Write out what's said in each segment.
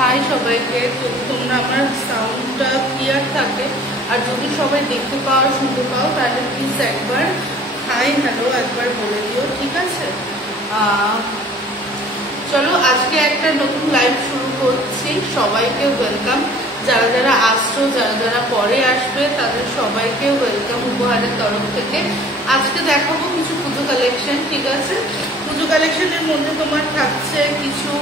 High সবাইকে। যদি তোমরা আমার সাউন্ডটা ক্লিয়ার থাকে আর যদি সবাই দেখতে পাও শুনতে পাও তাহলে প্লিজ একবার হাই হ্যালো একবার বলে দিও, ঠিক আছে? চলো আজকে একটা নতুন লাইভ শুরু করছি। সবাইকে ওয়েলকাম, যারা যারা আসছো, যারা যারা পরে আসবে তাদের সবাইকে ওয়েলকাম উপহারের তরফ থেকে। আজকে দেখাবো কিছু পুজো কালেকশন, ঠিক আছে? পুজো কালেকশনের মধ্যে তোমার থাকছে কিছু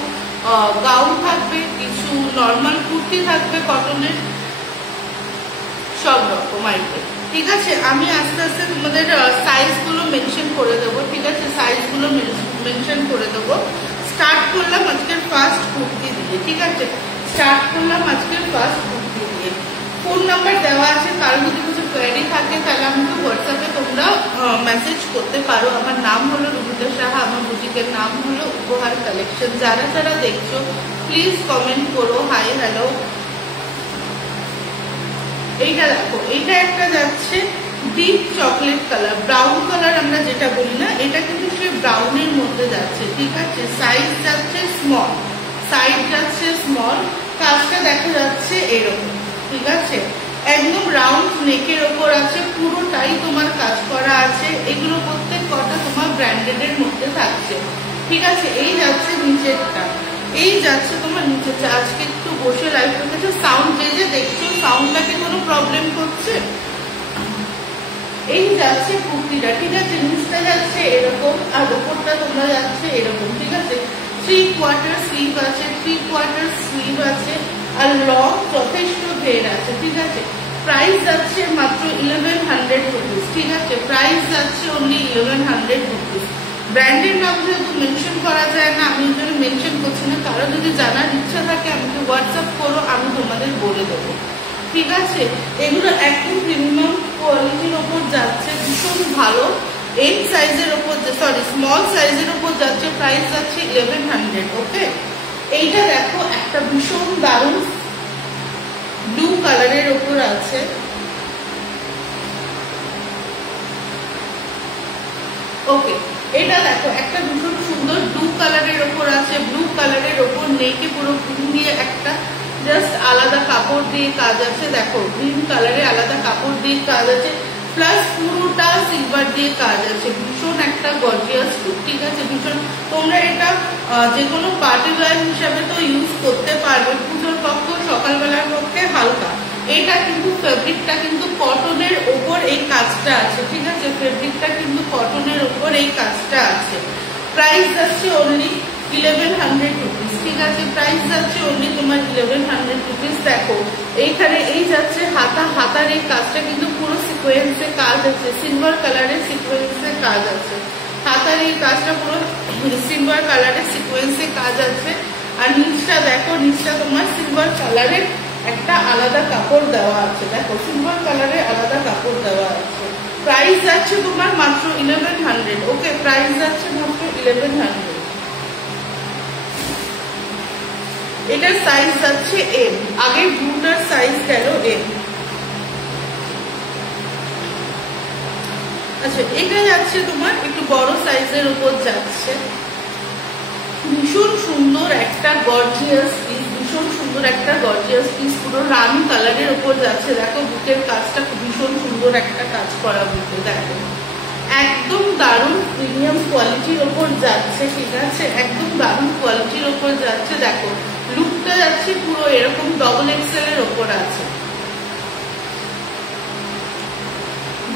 গাউন থাকবে, কিছু নর্মাল কুর্তি থাকবে কটনের, সব রকম আইটেম, ঠিক আছে? আমি আস্তে আস্তে তোমাদের সাইজগুলো মেনশন করে দেবো, ঠিক আছে? সাইজগুলো মেনশন করে দেবো। স্টার্ট করলাম আজকের ফার্স্ট কুর্তি দিয়ে, ঠিক আছে? স্টার্ট করলাম আজকের ফার্স্ট কুর্তি দিয়ে। ফোন নাম্বার দেওয়া আছে, কারো যদি কিছু কোয়ারি থাকে তাহলে আমাকে হোয়াটসঅ্যাপে তোমরা মেসেজ করতে পারো। আমার নাম হলো রুবিতা সাহা, আমার বুটিকের নাম হলো উপহার কালেকশন। যারা যারা দেখছো প্লিজ কমেন্ট করো হাই হ্যালো। এইটা দেখো, এইটা একটা যাচ্ছে deep chocolate colour, brown colour আমরা যেটা বলি না, এটা কিন্তু সে ব্রাউনের মধ্যে যাচ্ছে, ঠিক আছে? সাইজ যাচ্ছে স্মল, সাইজ যাচ্ছে স্মল, কাজটা দেখা যাচ্ছে এরকম, ঠিক আছে? একদম রাউন্ড নেকের ওপর আছে, পুরোটাই তোমার কাজ করা আছে। এগুলো প্রত্যেক কটা তোমার ব্র্যান্ডেড এর মধ্যে থাকছে, ঠিক আছে? এই যাচ্ছে নিচেরটা, এই যাচ্ছে তোমার নিচেরটা। আজকে একটু বসে লাইভ করতেছে, সাউন্ড যে দেখছো সাউন্ডটা কি কোনো প্রবলেম করছে? এই যাচ্ছে কুর্তিটা, ঠিক আছে? নিচটা যাচ্ছে এরকম আর ওপরটা তোমরা যাচ্ছে এরকম, ঠিক আছে? 3/4 স্লিভ আছে, 3/4 স্লিভ আছে আর লং যথেষ্ট ঘের আছে, ঠিক আছে? প্রাইস যাচ্ছে মাত্র 1100 রুপিস, ঠিক আছে? প্রাইস যাচ্ছে অনলি 1100 রুপিস। ব্র্যান্ডের নাম যেহেতু মেনশন করা যায় না, আমি এখানে মেনশন করছি না। কারো যদি জানার ইচ্ছা থাকে আমাকে হোয়াটসঅ্যাপ করো, আমি তোমাদের বলে দেবো, ঠিক আছে? এগুলো একদম প্রিমিয়াম কোয়ালিটির ওপর যাচ্ছে, ভীষণ ভালো। এম সাইজের ওপর, সরি স্মল সাইজের ওপর যাচ্ছে, প্রাইস যাচ্ছে 1100, ওকে? এইটা দেখো একটা ভীষণ দারুণ ব্লু কালারের ওপর আছে, ওকে? এটা দেখো একটা ভীষণ সুন্দর ব্লু কালারের ওপর আছে, ব্লু কালারের ওপর নেকে পুরো গ্রিন দিয়ে একটা জাস্ট আলাদা কাপড় দিয়ে কাজ আছে। দেখো গ্রিন কালারে আলাদা কাপড় দিয়ে কাজ আছে, প্লাস পুরোটা সিলভার দিয়ে কাজ আছে। ভীষণ একটা গর্জিয়াস লুক, ঠিক আছে? ভীষণ, তোমরা এটা যে কোনো পার্টি ওয়্যার হিসাবে তো ইউজ করতে পারবে, পুজোর পক্ষে সকালবেলার পক্ষে হালকা। এটা কিন্তু ফেব্রিকটা কিন্তু কটনের ওপর এই কাজটা আছে, ঠিক আছে? ফেব্রিকটা কিন্তু কটনের ওপর এই কাজটা আছে। প্রাইস যাচ্ছে অনলি 1100 রুপিস, ঠিক আছে? প্রাইস যাচ্ছে অনলি তোমার 1100 রুপিস। দেখো এইখানে এই যাচ্ছে হাতা, হাতার এই কাজটা কিন্তু পুরো সিকোয়েন্সে কাজ আছে, সিলভার কালারের সিকোয়েন্সে কাজ আছে। হাতার এই কাজটা পুরো সিলভার কালারের সিকোয়েন্সে কাজ আছে। আর নিচটা দেখো, নিচটা তোমার সিলভার কালারের একটা আলাদা কাপড় দেওয়া আছে। দেখো সিলভার কালারের আলাদা কাপড় দেওয়া আছে। প্রাইস যাচ্ছে তোমার মাত্র 1100, ওকে? প্রাইস যাচ্ছে মাত্র 1100। এটার সাইজ যাচ্ছে এম, আগে ব্লুটার সাইজ গেল এম। আচ্ছা এটা যাচ্ছে তোমার একটু বড় সাইজের উপর যাচ্ছে, ভীষণ সুন্দর একটা গর্জিয়াস পিস, ভীষণ সুন্দর একটা গর্জিয়াস পিস, পুরো রানি কালারের উপর যাচ্ছে। দেখো বুকের কাজটা ভীষণ সুন্দর একটা কাজ করা বুকে, দেখো একদম দারুণ প্রিমিয়াম কোয়ালিটির ওপর যাচ্ছে, ঠিক আছে? একদম দারুণ কোয়ালিটির ওপর যাচ্ছে। দেখো লুকটা যাচ্ছে পুরো এরকম ডবল এক্সেল এর ওপর আছে,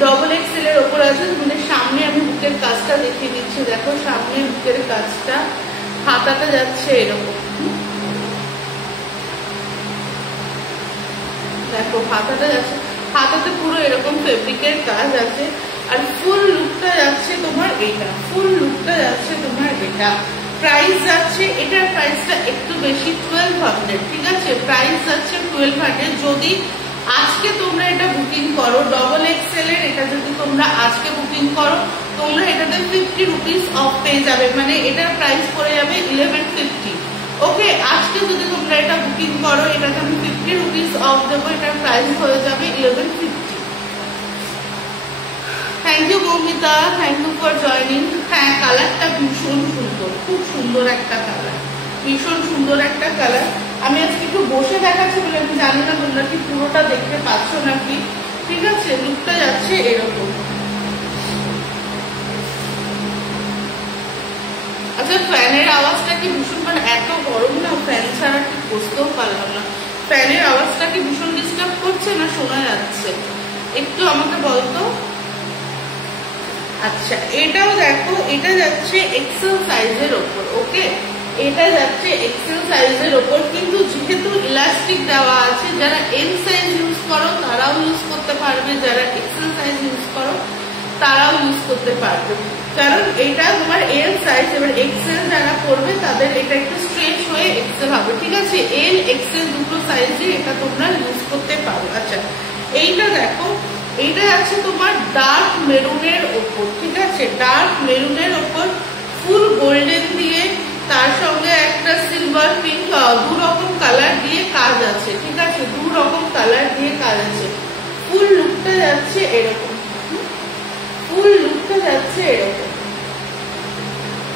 ডবল এক্সেল এর ওপর আছে। মানে সামনে আমি বুকের কাজটা দেখিয়ে দিচ্ছি, দেখো সামনে বুকের কাজটা, হাতাটা যাচ্ছে এরকম, দেখো হাতাটা যাচ্ছে, হাতাতে পুরো এরকম ফেব্রিকের কাজ আছে। আর ফুল লুকটা যাচ্ছে তোমার এটা, ফুল লুকটা যাচ্ছে তোমার এটা। প্রাইস যাচ্ছে, এটার প্রাইসটা একটু বেশি 1200, ঠিক আছে? প্রাইস যাচ্ছে 1200। যদি আজকে তোমরা এটা বুকিং করো ডবল এক্সেল এর, এটা যদি তোমরা আজকে বুকিং করো তোমরা এটাতে 50 রুপিস অফ পেয়ে যাবে, মানে এটার প্রাইস পড়ে যাবে 1150, ওকে? আজকে যদি তোমরা এটা বুকিং করো এটাতে আমি 50 রুপিস অফ দেবো, এটার প্রাইস হয়ে যাবে 1150। Thank you Moumita, thank you for joining. হ্যাঁ কালারটা ভীষণ সুন্দর, খুব সুন্দর একটা কালার, ভীষণ সুন্দর একটা কালার। আমি আজকে একটু বসে দেখাচ্ছি বলে আমি জানি না তোমরা কি পুরোটা দেখতে পাচ্ছ নাকি। ঠিক আছে, লুকটা যাচ্ছে এরকম। আচ্ছা, ফ্যানের আওয়াজটা কি ভীষণ, মানে এত গরম না, ফ্যান ছাড়া ঠিক বসতেও পারলাম না। ফ্যানের আওয়াজটা কি ভীষণ ডিস্টার্ব করছে না শোনা যাচ্ছে? একটু আমাকে বলতো। আচ্ছা, এটাও দেখো, এটা যাচ্ছে এক্সেল সাইজের ওপর। ওকে, এটা যাচ্ছে এক্সেল সাইজের ওপর, কিন্তু যেহেতু ইলাস্টিক দেওয়া আছে, যারা এম সাইজ ইউজ করো তারাও ইউজ করতে পারবে, যারা এক্সেল সাইজ ইউজ করো তারাও ইউজ করতে পারবে। কারণ এটা তোমার এল সাইজ, এবার এক্সেল যারা করবে তাদের এটা একটু স্ট্রেচ হয়ে এক্সেল হবে। ঠিক আছে, এল এক্সেল দুটো সাইজে এটা তোমরা ইউজ করতে পারো। আচ্ছা, এইটা দেখো, এটা আছে তোমার ডার্ক মেরুনের ওপর। ঠিক আছে, ডার্ক মেরুনের ওপর ফুল গোল্ডেন দিয়ে, তার সঙ্গে একটা সিলভার পিঙ্ক, দু রকম কালার দিয়ে কাজ আছে। ঠিক আছে, দু রকম কালার দিয়ে কাজ আছে। ফুল লুকটা যাচ্ছে এরকম, ফুল লুকটা যাচ্ছে এরকম।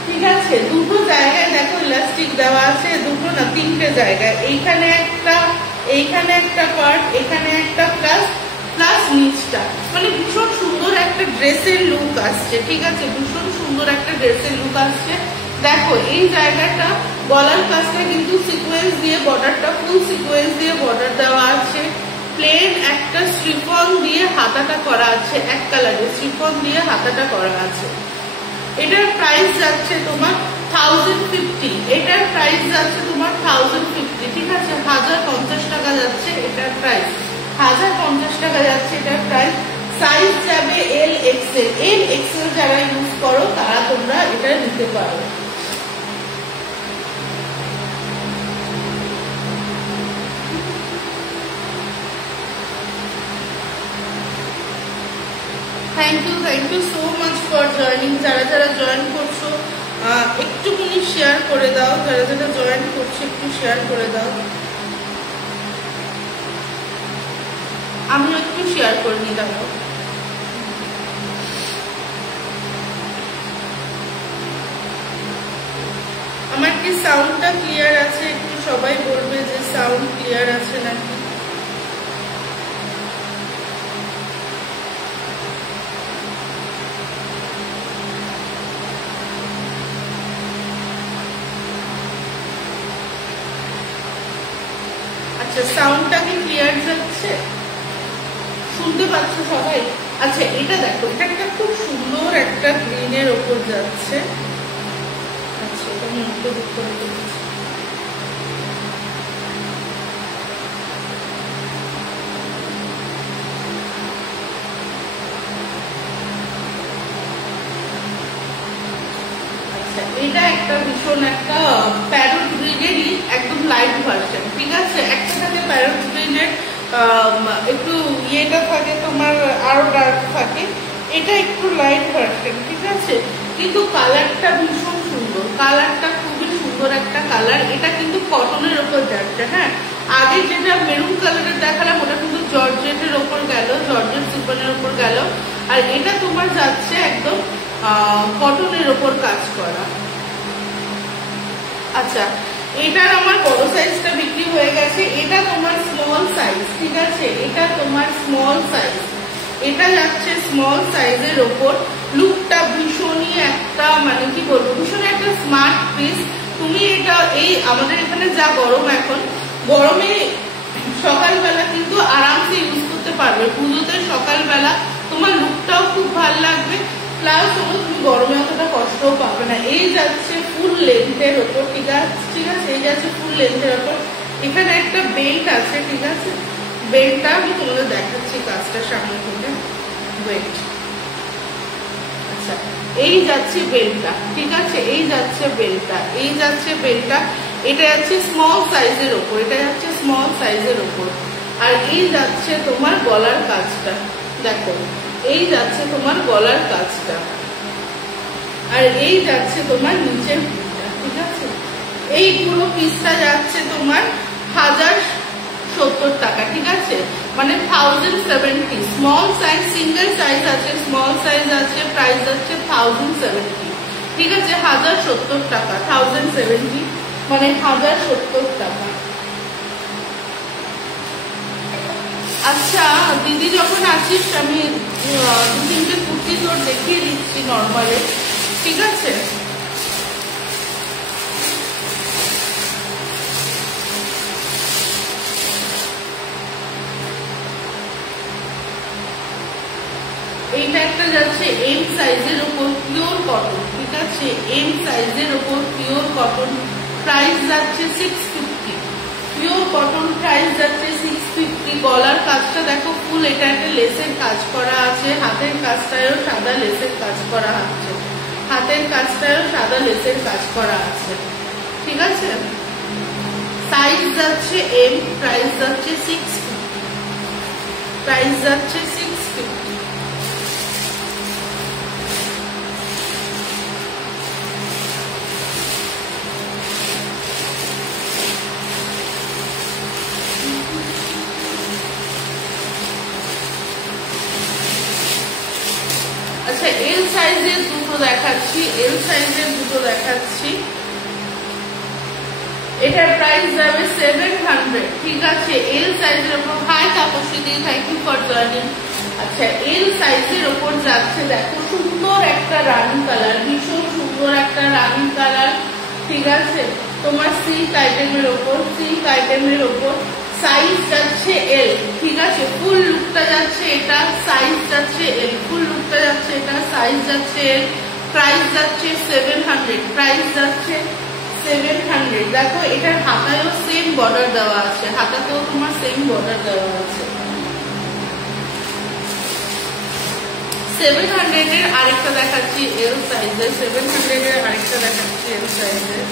ঠিক আছে, দুটো জায়গায় দেখো ইলাস্টিক দেওয়া আছে, দুটো না তিনটে জায়গায়, এইখানে একটা পার্ট, এখানে একটা প্লাস নিচটা, মানে ভীষণ সুন্দর একটা ড্রেসের লুক আসছে। ঠিক আছে, ভীষণ সুন্দর একটা ড্রেসের লুক আসছে। দেখো এই জায়গাটা, গলার কাছটা কিন্তু সিকোয়েন্স দিয়ে, বর্ডারটা ফুল সিকোয়েন্স দিয়ে বর্ডার দেওয়া আছে। প্লেন একটা শ্রিফন দিয়ে হাতাটা করা আছে, এক কালারের শ্রিফন দিয়ে হাতাটা করা আছে। এটার প্রাইস যাচ্ছে তোমার 1050, এটার প্রাইস যাচ্ছে তোমার 1050। ঠিক আছে, 1050 টাকা যাচ্ছে এটার প্রাইস, 1050 টাকা যাচ্ছে এটার প্রাইস। সাইজ যাবে এল এক্সেল, এল এক্সেল যারা ইউজ করো তারা তোমরা এটা নিতে পারো। Thank you so much for joining. যারা যারা জয়েন করছো একটুখানি শেয়ার করে দাও, যারা যারা জয়েন করছো একটু শেয়ার করে দাও। আমিও একটু শেয়ার করে নিই। দেখো আমার কি সাউন্ডটা ক্লিয়ার আছে? একটু সবাই বলবে যে সাউন্ড ক্লিয়ার আছে নাকি। আচ্ছা, সাউন্ডটা কি ক্লিয়ার যাচ্ছে? শুনতে পাচ্ছ সবাই? আচ্ছা, এটা দেখো, এটা একটা খুব সুন্দর একটা গ্রিনের ওপর যাচ্ছে। আচ্ছা, এটা আমি একটু দিক করে দিচ্ছি। আচ্ছা, এটা একটা ভীষণ একটা প্যারট গ্রিনেরই একদম লাইট ভার্সন। ঠিক আছে, একটা থাকে প্যারট গ্রিনের একটু ইয়েটা থাকে তোমার আরো ডার্ক থাকে, এটা একটু লাইট ভার্সন। ঠিক আছে, কিন্তু কালারটা ভীষণ সুন্দর, কালারটা খুবই সুন্দর একটা কালার। এটা কিন্তু কটনের ওপর যাচ্ছে। হ্যাঁ, আগে যেটা মেরুন কালারের দেখালাম ওটা কিন্তু জর্জেটের ওপর গেল, জর্জেট সিফনের ওপর গেল, আর এটা তোমার যাচ্ছে একদম কটনের ওপর কাজ করা। আচ্ছা, এটার আমার বড় সাইজটা বিক্রি হয়ে গেছে, এটা তোমার স্মল সাইজ। ঠিক আছে, এটা তোমার স্মল সাইজ, এটা যাচ্ছে স্মল সাইজের ওপর। লুকটা ভীষণই একটা, মানে কি বলবো, ভীষণ একটা স্মার্ট পিস। তুমি এটা এই আমাদের এখানে যা গরম, এখন গরমে সকালবেলা কিন্তু আরামসে ইউজ করতে পারবে। পুজোতে সকালবেলা তোমার লুকটাও খুব ভালো লাগবে, প্লাস হলো তুমি গরমে অতটা কষ্টও পাবে না। এই যাচ্ছে ফুল লেন্থের ওপর। ঠিক আছে, এই যাচ্ছে ফুল লেন্থের ওপর। এখানে একটা বেল্ট আছে। ঠিক আছে, বেল্টটা আমি তোমাদের দেখাচ্ছি কাজটা সামনে থেকে। ওয়েট, আচ্ছা, এই যাচ্ছে বেল্টটা। ঠিক আছে, এই যাচ্ছে বেল্টটা, এই যাচ্ছে বেল্টটা। এটা যাচ্ছে স্মল সাইজের ওপর, এটা যাচ্ছে স্মল সাইজের ওপর। আর এই যাচ্ছে তোমার গলার কাজটা। দেখো, এই যাচ্ছে তোমার গলার কাজটা, আর এই যাচ্ছে তোমার নিচের পিসটা। ঠিক আছে, এই পুরো পিসটা যাচ্ছে তোমার 1070 টাকা। ঠিক আছে, মানে 1070। স্মল সাইজ, সিঙ্গেল সাইজ আছে, স্মল সাইজ আছে, প্রাইস যাচ্ছে 1070। ঠিক আছে, 1070 টাকা, 1070 মানে 1070 টাকা। আচ্ছা দিদি যখন আসিস আমি দু তিনটে কুর্তি তোর দেখিয়ে দিচ্ছি নর্মালে, ঠিক আছে? এইটা একটা যাচ্ছে এম সাইজের উপর পিওর কটন, ঠিক আছে? এম সাইজের উপর পিওর কটন, প্রাইস যাচ্ছে 650। পিওর কটন প্রাইস যাচ্ছে 650। গলার কাজটা দেখো ফুল, এটা একটা লেসের কাজ করা আছে, হাতের কাজটায়ও সাদা লেসের কাজ করা আছে, হাতের কাজটায়ও সাদা লেসের কাজ করা আছে, ঠিক আছে? সাইজ যাচ্ছে এম, প্রাইস যাচ্ছে 650, প্রাইস যাচ্ছে 650। আচ্ছা এল সাইজের দুটো দেখাচ্ছি, এল সাইজের দুটো দেখাচ্ছি। এটার প্রাইস যাবে 700, ঠিক আছে? এল সাইজের উপর। Hi Tapasi di, thank you for joining. আচ্ছা এল সাইজের উপর যাচ্ছে, দেখো সুন্দর একটা রানি কালার, ভীষণ সুন্দর একটা রানি কালার, ঠিক আছে? তোমার সিল্ক আইটেমের ওপর, সিল্ক আইটেমের ওপর। সাইজ যাচ্ছে এল, ঠিক আছে? ফুল লুকটা যাচ্ছে এটা, সাইজ যাচ্ছে এল, ফুল লুকটা যাচ্ছে এটা, সাইজ যাচ্ছে এল, প্রাইস যাচ্ছে 700, প্রাইস যাচ্ছে 700। দেখো এটার হাতায়ও সেম বর্ডার দেওয়া আছে, হাতাতেও তোমার সেম বর্ডার দেওয়া আছে। 700 এর আরেকটা দেখাচ্ছি এল সাইজের, 700 এর আরেকটা দেখাচ্ছি এল সাইজের।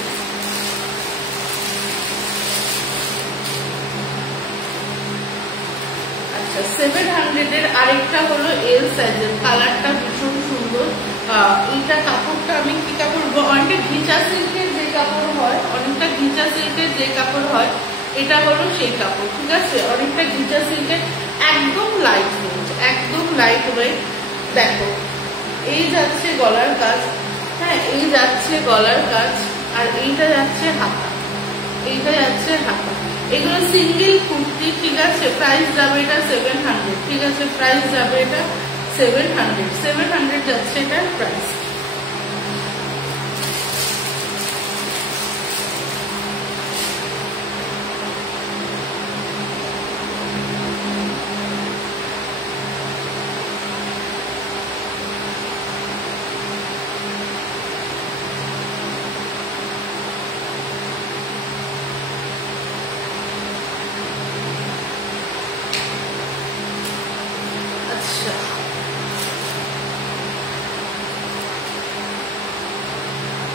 আচ্ছা 700 এর আরেকটা হলো এল সাইজের, কালারটা ভীষণ সুন্দর। এইটা কাপড়টা আমি কি কাপড়, অনেকটা ঘিচা সিল্কের যে কাপড় হয়, অনেকটা ঘিচা সিল্কের যে কাপড় হয়, এটা হলো সেই কাপড়, ঠিক আছে? অনেকটা ঘিচা সিল্কের, একদম লাইট ওয়েট, একদম লাইট ওয়েট। দেখো এই যাচ্ছে গলার কাজ, হ্যাঁ এই যাচ্ছে গলার কাজ, আর এইটা যাচ্ছে হাতা, এইটা যাচ্ছে হাতা। এগুলো সিঙ্গেল কুর্তি, ঠিক আছে? প্রাইস যাবে এটা 700, ঠিক আছে? প্রাইস যাবে এটা 700, 700 যাচ্ছে এটার প্রাইস।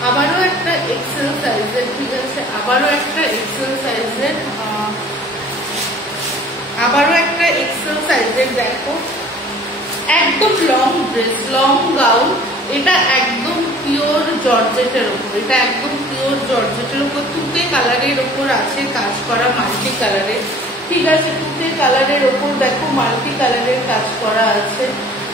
আবারও একটা এক্সেল সাইজের, ঠিক আছে? আবারও একটা এক্সেল সাইজের, আবারও একটা এক্সেল সাইজের। দেখো একদম লং ড্রেস, লং গাউন, এটা একদম পিওর জর্জেটের উপর, এটা একদম পিওর জর্জেটের উপর, তুতে কালারের উপর আছে কাজ করা, মাল্টি কালারের, ঠিক আছে? তুতে কালারের উপর দেখো মাল্টি কালারের কাজ করা আছে,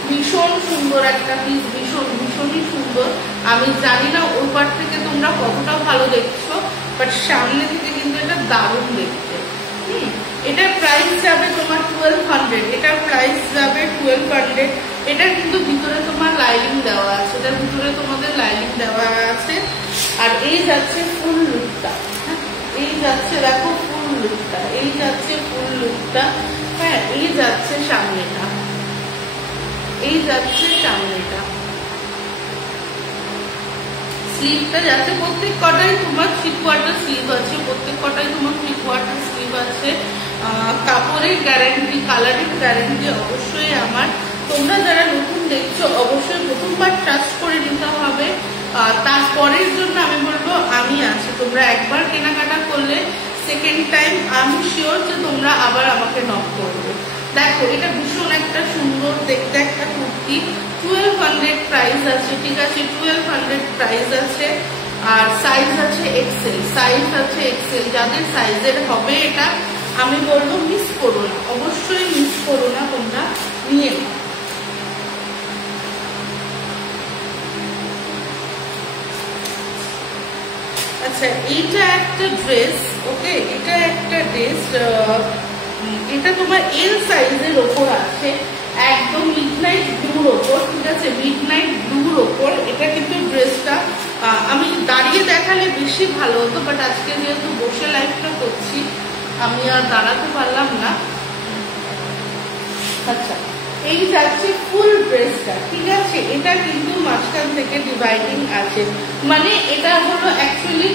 ভীষণ সুন্দর একটা পিস, ভীষণ ভীষণই সুন্দর। আমি জানি না ওপার থেকে তোমরা কতটা ভালো দেখছো, বাট সামনে থেকে কিন্তু এটা দারুণ দেখতে। এটার প্রাইস যাবে তোমার 1200, এটার প্রাইস যাবে 1200। এটার কিন্তু ভিতরে তোমার লাইনিং দেওয়া আছে, এটার ভিতরে তোমাদের লাইনিং দেওয়া আছে। আর এই যাচ্ছে ফুল লুকটা, এই যাচ্ছে দেখো ফুল লুকটা, এই যাচ্ছে ফুল লুকটা, হ্যাঁ এই যাচ্ছে সামনেটা, এই যাচ্ছে সামনেটা। স্লিভটা যাচ্ছে প্রত্যেক কটাই তোমার 3 কোয়ার্টার স্লিভ আছে, প্রত্যেক কটাই তোমার 3 কোয়ার্টার স্লিভ আছে। কাপড়ের গ্যারান্টি, কালারের গ্যারান্টি অবশ্যই আমার। তোমরা যারা নতুন দেখছো অবশ্যই প্রথমবার ট্রাস্ট করে নিতে হবে, তারপরের জন্য আমি বলবো আমি আছি। তোমরা একবার কেনাকাটা করলে সেকেন্ড টাইম আমি শিওর যে তোমরা আবার আমাকে নক করবে। দেখো এটা ভীষণ একটা সুন্দর দেখতে একটা কুর্তি, 1200 প্রাইস আছে, ঠিক আছে? 1200 প্রাইস আছে। আর সাইজ আছে এক্সেল, সাইজ আছে এক্সেল। যাদের সাইজের হবে এটা আমি বলবো মিস করো না, অবশ্যই মিস করো না, তোমরা নিয়ে নাও। আচ্ছা এইটা একটা ড্রেস, ওকে এটা একটা ড্রেস, এটা তোমার এল সাইজের ওপর আছে, একদম মিডনাইট ব্লুর ওপর, ঠিক আছে, মিডনাইট ব্লুর ওপর। এটা কিন্তু ড্রেসটা আমি দাঁড়িয়ে দেখালে বেশি ভালো হতো, বাট আজকে যেহেতু বসে লাইভটা করছি আমি আর দাঁড়াতে পারলাম না। আচ্ছা, এই যাচ্ছে ফুল ড্রেসটা, ঠিক আছে। এটা কিন্তু মাঝখান থেকে ডিভাইডিং আছে, মানে এটা হলো অ্যাকচুয়ালি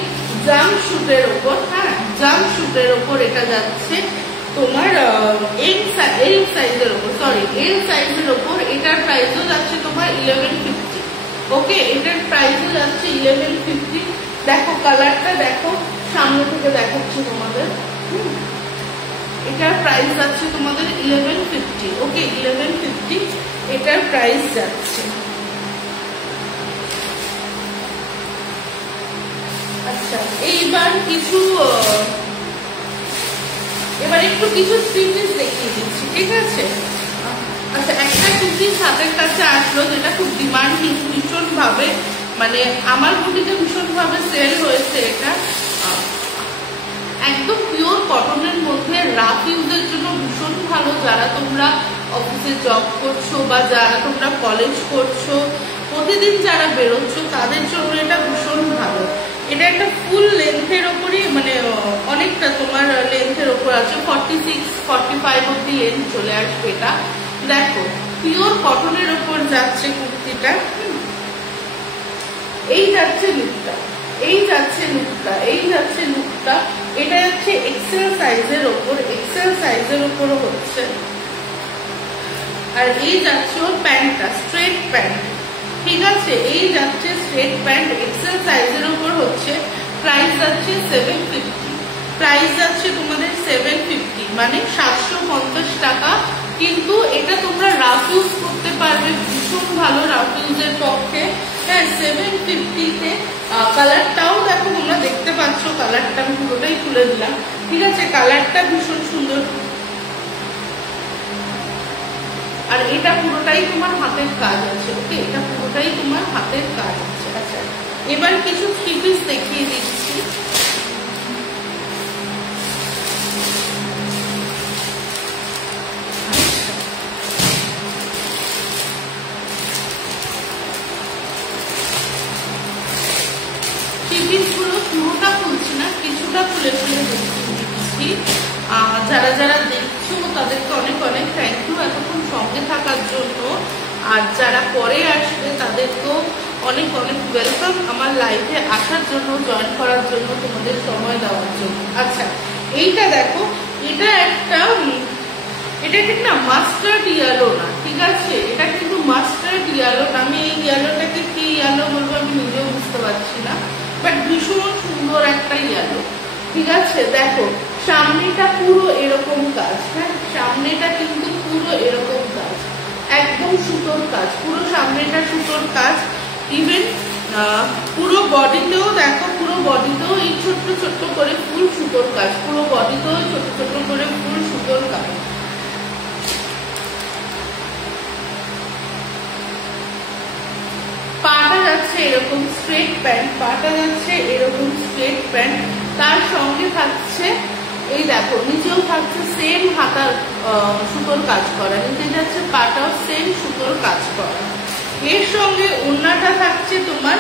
জাম্প শুটের ওপর। হ্যাঁ, জাম্প শুটের ওপর এটা যাচ্ছে তোমার এল সাইজের ওপর, সরি এল সাইজের ওপর। এটার প্রাইসও যাচ্ছে তোমার 1150। ওকে, এটার প্রাইসও যাচ্ছে 1150। দেখো কালারটা, দেখো সামনে থেকে দেখাচ্ছি তোমাদের। এটার প্রাইস যাচ্ছে তোমাদের 1150। ওকে, 1150 এটার প্রাইস যাচ্ছে। আচ্ছা, এইবার একটু কিছু থ্রি পিস দেখিয়ে দিচ্ছি, ঠিক আছে। আচ্ছা, একটা থ্রি পিস হাতের কাছে আসলো যেটা খুব ডিমান্ডিং, ভীষণ ভাবে, মানে আমার বুটিতে ভীষণ ভাবে সেল হয়েছে। এটা একদম পিওর কটনের মধ্যে, রাফ ইউজের জন্য ভীষণ ভালো। যারা তোমরা অফিসে জব করছো বা যারা তোমরা কলেজ করছো, প্রতিদিন যারা বেরোচ্ছ, তাদের জন্য এটা ভীষণ ভালো। এটা একটা ফুল লেন্থের ওপরই, মানে অনেকটা তোমার লেন্থের ওপর আছে, 46-45 অব্দি লেন্থ চলে আসবে। এটা দেখো পিওর কটনের ওপর যাচ্ছে কুর্তিটা। এই যাচ্ছে লুকটা, এই যাচ্ছে লুকটা, এই যাচ্ছে লুকটা। এটা হচ্ছে এক্সেল সাইজের ওপর, এক্সেল সাইজের ওপরও হচ্ছে। আর এই যাচ্ছে ওর প্যান্টটা, স্ট্রেট প্যান্ট, ঠিক আছে। এই যাচ্ছে স্ট্রেট প্যান্ট, এক্সেল সাইজের ওপর হচ্ছে। প্রাইস যাচ্ছে 750, প্রাইস যাচ্ছে তোমাদের 750, মানে 750 টাকা। কিন্তু এটা তোমরা রাফ ইউজ করতে পারবে, ভীষণ ভালো রাফ ইউজের পক্ষে। হ্যাঁ, 750-তে কালারটাও দেখো তোমরা দেখতে পাচ্ছ, কালারটা আমি পুরোটাই খুলে দিলাম, ঠিক আছে। কালারটা ভীষণ সুন্দর, আর এটা পুরোটাই তোমার হাতের কাজ আছে। ওকে, এটা পুরোটাই তোমার হাতের কাজ আছে। আচ্ছা, এবার কিছু থ্রি পিস দেখিয়ে দিচ্ছি। থ্রি পিসগুলো পুরোটা খুলছি না, কিছুটা খুলে খুলে দিচ্ছি। যারা যারা দেখছো তাদেরকে অনেক অনেক থ্যাংক ইউ এতক্ষণ সঙ্গে থাকার জন্য। আর যারা পরে আসবে তাদেরকেও অনেক অনেক ওয়েলকাম আমার লাইভে আসার জন্য, জয়েন করার জন্য, তোমাদের সময় দেওয়ার জন্য। আচ্ছা, এইটা দেখো, এটা ঠিক না মাস্টার্ড ইয়েলো না, ঠিক আছে। এটা কিন্তু মাস্টার্ড ইয়েলো না, আমি এই ইয়েলোটাকে কি ইয়েলো বলবো আমি নিজেও বুঝতে পারছি না, বাট ভীষণ সুন্দর একটা ইয়েলো, ঠিক আছে। দেখো সামনেটা পুরো এরকম কাজ, হ্যাঁ সামনেটা কিন্তু পুরো এরকম কাজ, একদম সুতোর কাজ, পুরো সামনেটা সুতোর কাজ। ইভেন পুরো বডিতেও দেখো, পুরো বডিতেও এই ছোট্ট ছোট্ট করে ফুল সুতোর কাজ, পুরো বডিতেও ছোট ছোট করে ফুল সুতোর কাজ। পাটা যাচ্ছে এরকম স্ট্রেট প্যান্ট, পাটা যাচ্ছে এরকম স্ট্রেট প্যান্ট, তার সঙ্গে থাকছে এই দেখো নিচেও থাকছে সেম হাতার সুতোর কাজ করা, নিচে যাচ্ছে পাটাও সেম সুতোর কাজ করা। এর সঙ্গে ওড়নাটা থাকছে তোমার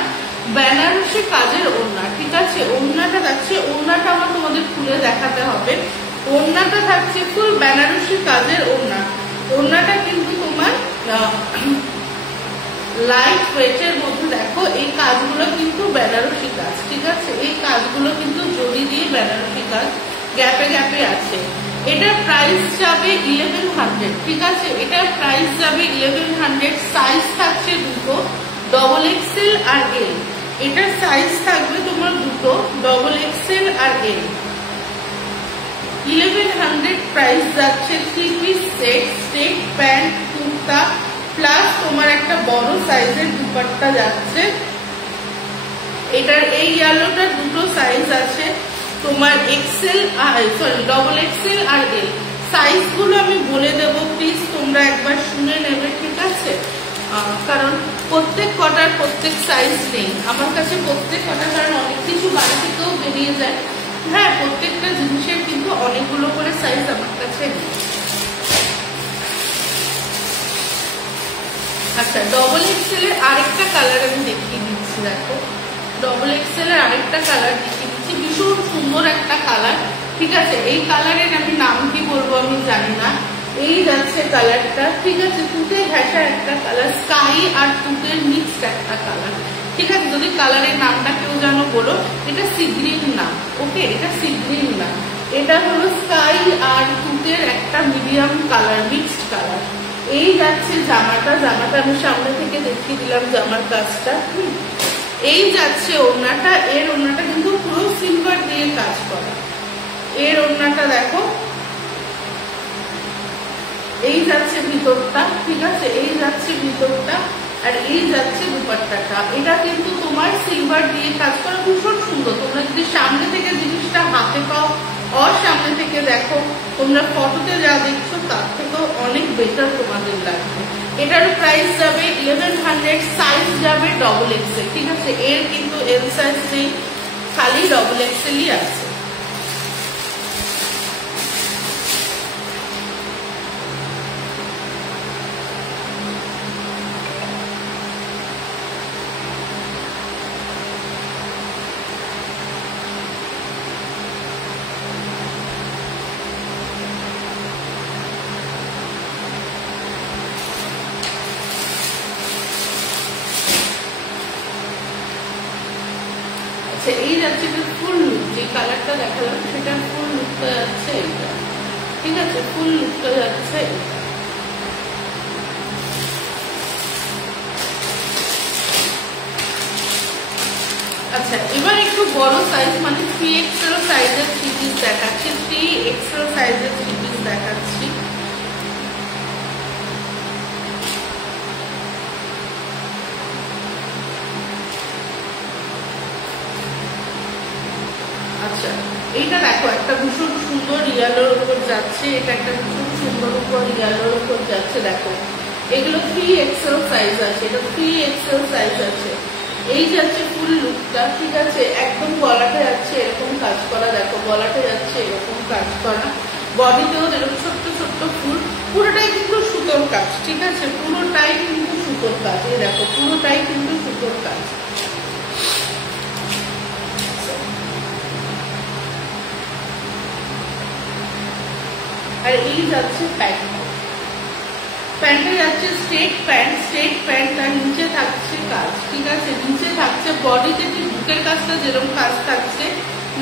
বেনারসি কাজের ওড়না, ঠিক আছে। ওড়নাটা থাকছে, ওড়নাটা আমার তোমাদের খুলে দেখাতে হবে। ওড়নাটা থাকছে ফুল বেনারসি কাজের ওড়না। ওড়নাটা কিন্তু তোমার লাইট ওয়েটের মধ্যে, দেখো এই কাজগুলো কিন্তু বেনারসি কাজ, ঠিক আছে। এই কাজগুলো কিন্তু জড়ি দিয়ে বেনারসি কাজ, গ্যাপে গ্যাপে আছে। এটার প্রাইস যাবে 1100, ঠিক আছে। এটার প্রাইস যাবে 1100। সাইজ থাকছে দুটো, ডবল এক্সেল আর এল। এটার সাইজ থাকবে তোমার দুটো, ডবল এক্সেল আর এল। 1100 প্রাইস যাচ্ছে। Three piece set, straight pant, kurta plus তোমার একটা বড় সাইজের দুপাট্টা যাচ্ছে। এটার এই ইয়েলোটার দুটো সাইজ আছে তোমার, এক্সেল সরি ডবল এক্সেল আর এল। সাইজগুলো আমি বলে দেবো, প্লিজ তোমরা একবার শুনে নেবে, ঠিক আছে। কারণ প্রত্যেক কটার প্রত্যেক সাইজ নেই আমার কাছে, প্রত্যেক কটা, কারণ অনেক কিছু বাড়ি থেকেও বেরিয়ে যায়। হ্যাঁ, প্রত্যেকটা জিনিসের কিন্তু অনেকগুলো করে সাইজ সাইজ আমার কাছে নেই। আচ্ছা, ডবল এক্সেল এর আরেকটা কালার আমি দেখিয়ে দিচ্ছি। দেখো, ডবল এক্সেল এর আরেকটা কালার দেখিয়ে দিচ্ছি, ভীষণ সুন্দর একটা কালার। ঠিক আছে, এই কালারের আমি নাম কি বলবো আমি জানি না। এই যাচ্ছে কালারটা, ঠিক আছে, তুতে ঘেঁষা একটা কালার, স্কাই আর তুতের মিক্সড একটা কালার। ঠিক আছে, যদি কালারের নামটা কেউ জানো বলো। এটা সি গ্রিন না, ওকে, এটা সি গ্রিন না, এটা হলো স্কাই আর তুতের একটা মিডিয়াম কালার, মিক্সড কালার। এই যাচ্ছে জামাটা, জামাটা আমি সামনে থেকে দেখিয়ে দিলাম জামার কাজটা। এই যাচ্ছে ওড়নাটা, এর ওড়নাটা কিন্তু পুরো সিলভার দিয়ে কাজ করা। এর ওড়নাটা দেখো, এই যাচ্ছে ভিতরটা, ঠিক আছে, এই যাচ্ছে ভিতরটা, আর এই যাচ্ছে দুপাট্টাটা। এটা কিন্তু তোমার সিলভার দিয়ে কাজ করা, ভীষণ সুন্দর। তোমরা যদি সামনে থেকে জিনিসটা হাতে পাও, আর সামনে থেকে দেখো, তোমরা ফটোতে যা দেখছো তার থেকেও অনেক বেটার তোমাদের লাগবে। এটার প্রাইস যাবে 1100, সাইজ যাবে ডবল এক্সেল। ঠিক আছে, এর কিন্তু এল সাইজ নেই, খালি ডবল এক্সেলই আছে। এই যাচ্ছে ফুল লুক, যে কালারটা দেখালাম সেটা ফুল লুকটা যাচ্ছে এইটা। ঠিক আছে, ফুল লুকটা যাচ্ছে এটা। আচ্ছা, এবার একটু বড় সাইজ, মানে 3XL সাইজের 3 পিস দেখাচ্ছি, 3XL সাইজের 3 পিস দেখাচ্ছি। আচ্ছা, এইটা দেখো, একটা ভীষণ সুন্দর ইয়ালোর উপর যাচ্ছে, এটা একটা ভীষণ সুন্দর উপর ইয়ালোর উপর যাচ্ছে। দেখো, এগুলো 3XL সাইজ আছে, এটা 3XL সাইজ আছে। এই যাচ্ছে ফুল লুকটা, ঠিক আছে, একদম গলাটা যাচ্ছে এরকম কাজ করা। দেখো, গলাটা যাচ্ছে এরকম কাজ করা, বডিতেও এরকম ছোট্ট ছোট্ট ফুল, পুরোটাই কিন্তু সুতোর কাজ। ঠিক আছে, পুরোটাই কিন্তু সুতোর কাজ। এই দেখো, পুরোটাই কিন্তু সুতোর কাজ। আর এই যাচ্ছে প্যান্ট, প্যান্টে যাচ্ছে স্ট্রেট প্যান্ট, স্ট্রেট প্যান্ট, আর নিচে থাকছে কাজ। ঠিক আছে, নিচে থাকছে বডিতে ঠিক বুকের কাজটা যেরকম কাজ থাকছে,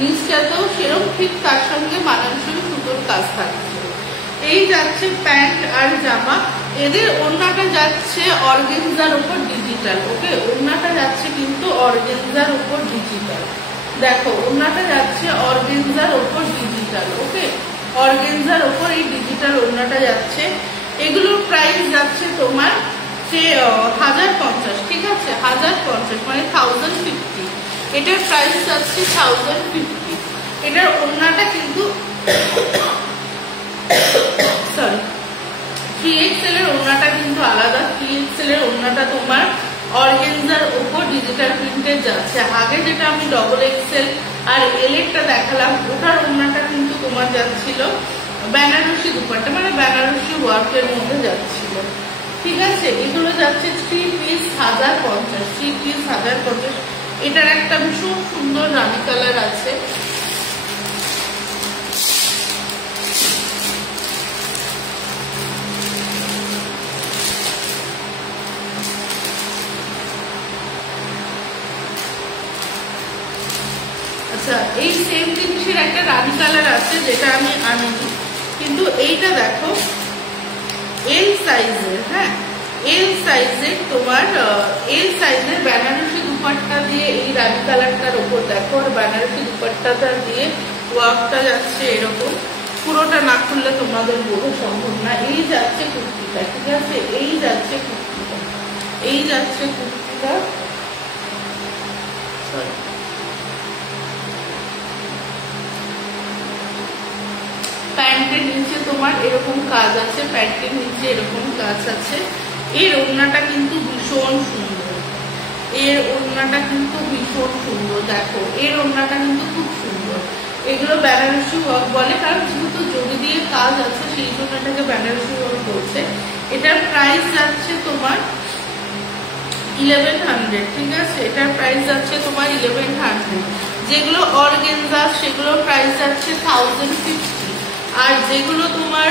নিচটাতেও সেরকম ঠিক তার সঙ্গে মানানসই সুতোর কাজ থাকছে। এই যাচ্ছে প্যান্ট আর জামা। এদের ওড়নাটা যাচ্ছে অর্গেনজার উপর ডিজিটাল, ওকে, ওড়নাটা যাচ্ছে কিন্তু অর্গেনজার উপর ডিজিটাল। দেখো, ওড়নাটা যাচ্ছে অর্গেনজার উপর ডিজিটাল, ওকে, অর্গেনজার উপর এই ডিজিটাল ওড়নাটা যাচ্ছে। এগুলোর প্রাইস যাচ্ছে তোমার 1050। ঠিক আছে, 1050 মানে 1050। এটার প্রাইস যাচ্ছে 1050। এটার ওড়নাটা কিন্তু সরি, 3XL এর ওড়নাটা কিন্তু আলাদা। 3XL এর ওড়নাটা তোমার অর্গেনজার উপর ডিজিটাল প্রিন্টে যাচ্ছে। আগে যেটা আমি ডবল এক্সেল আর এল এরটা দেখালাম, ওটার ওড়নাটা কিন্তু তোমার যাচ্ছিল বেনারসি দুপাট্টা, মানে বেনারসি ওয়ার্কের মধ্যে যাচ্ছিল। ঠিক আছে, এগুলো যাচ্ছে 3 পিস 1050, 3 পিস 1050। এটার একটা ভীষণ সুন্দর রানী কালার আছে। আচ্ছা, এই সেম জিনিসের একটা রানী কালার আছে যেটা আমি আনিনি, কিন্তু এইটা দেখো এল সাইজের, হ্যাঁ, এল সাইজের তোমার এল সাইজের বেনারসি দুপাট্টা দিয়ে এই রানী কালারটার ওপর দেখো, আর বেনারসি দুপাট্টাটা দিয়ে ওয়ার্কটা যাচ্ছে এরকম। পুরোটা না খুললে তোমাদের বোঝা সম্ভব না। এই যাচ্ছে কুর্তিটা, ঠিক আছে, এই যাচ্ছে কুর্তিটা, এই যাচ্ছে কুর্তিটা, সরি, প্যান্টের নিচে তোমার এরকম কাজ আছে, প্যান্টের নিচে এরকম কাজ আছে। এর ওড়নাটা কিন্তু ভীষণ সুন্দর, এর ওড়নাটা কিন্তু ভীষণ সুন্দর। দেখো, এর ওড়নাটা কিন্তু খুব সুন্দর। এগুলো বেনারসি ওয়ার্ক বলে, কারণ যেহেতু জড়ি দিয়ে কাজ আছে, সেই জন্য এটাকে বেনারসি বলছে। এটার প্রাইস যাচ্ছে তোমার 1100, ঠিক আছে? এটার প্রাইস যাচ্ছে তোমার 1100। যেগুলো অর্গেনজা সেগুলোর প্রাইস যাচ্ছে 1050, আর যেগুলো তোমার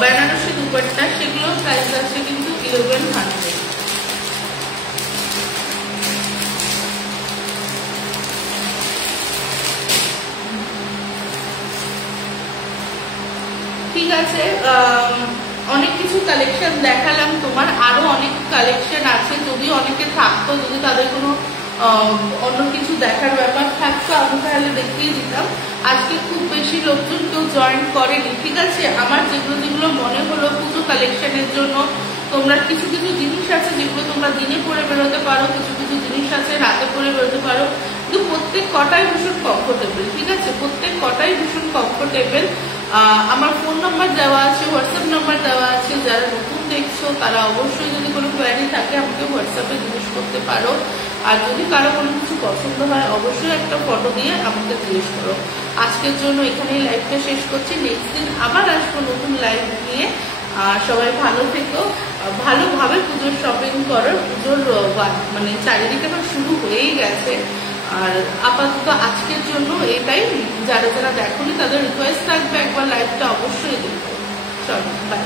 বেনারসি দুপাট্টা সেগুলোর প্রাইস যাচ্ছে কিন্তু 1100। ঠিক আছে, অনেক কিছু কালেকশন দেখালাম তোমার, আরো অনেক কালেকশন আছে। যদি অনেকে থাকতো, যদি তাদের কোনো অন্য কিছু দেখার ব্যাপার থাকতো, আমি তাহলে দেখিয়ে দিতাম। আজকে খুব বেশি লোকজন কেউ জয়েন করেনি, ঠিক আছে? আমার যেগুলো যেগুলো মনে হলো পুজো কালেকশনের জন্য, তোমরা কিছু কিছু জিনিস আছে যেগুলো তোমরা দিনে পরে বেরোতে পারো, কিছু কিছু জিনিস আছে রাতে পরে বেরোতে পারো, কিন্তু প্রত্যেক কটাই ভীষণ কমফোর্টেবল, ঠিক আছে? প্রত্যেক কটাই ভীষণ কমফোর্টেবল। আমার ফোন নাম্বার দেওয়া আছে, হোয়াটসঅ্যাপ নাম্বার দেওয়া আছে। যারা নতুন দেখছো তারা অবশ্যই যদি কোনো কোয়ারি থাকে আমাকে হোয়াটসঅ্যাপে জিজ্ঞেস করতে পারো। আর যদি কারো কোনো কিছু পছন্দ হয় অবশ্যই একটা ফটো দিয়ে আমাকে জিজ্ঞেস করো। আজকের জন্য এখানেই লাইভটা শেষ করছি, নেক্সট দিন আবার আসবো নতুন লাইভ নিয়ে। সবাই ভালো থেকো, ভালোভাবে পুজোর শপিং করো। পুজোর মানে চারিদিকে তো শুরু হয়েই গেছে। আর আপাতত আজকের জন্য এটাই। যারা যারা দেখোনি তাদের রিকোয়েস্ট থাকবে একবার লাইভটা অবশ্যই দেখো। চলো, বাই।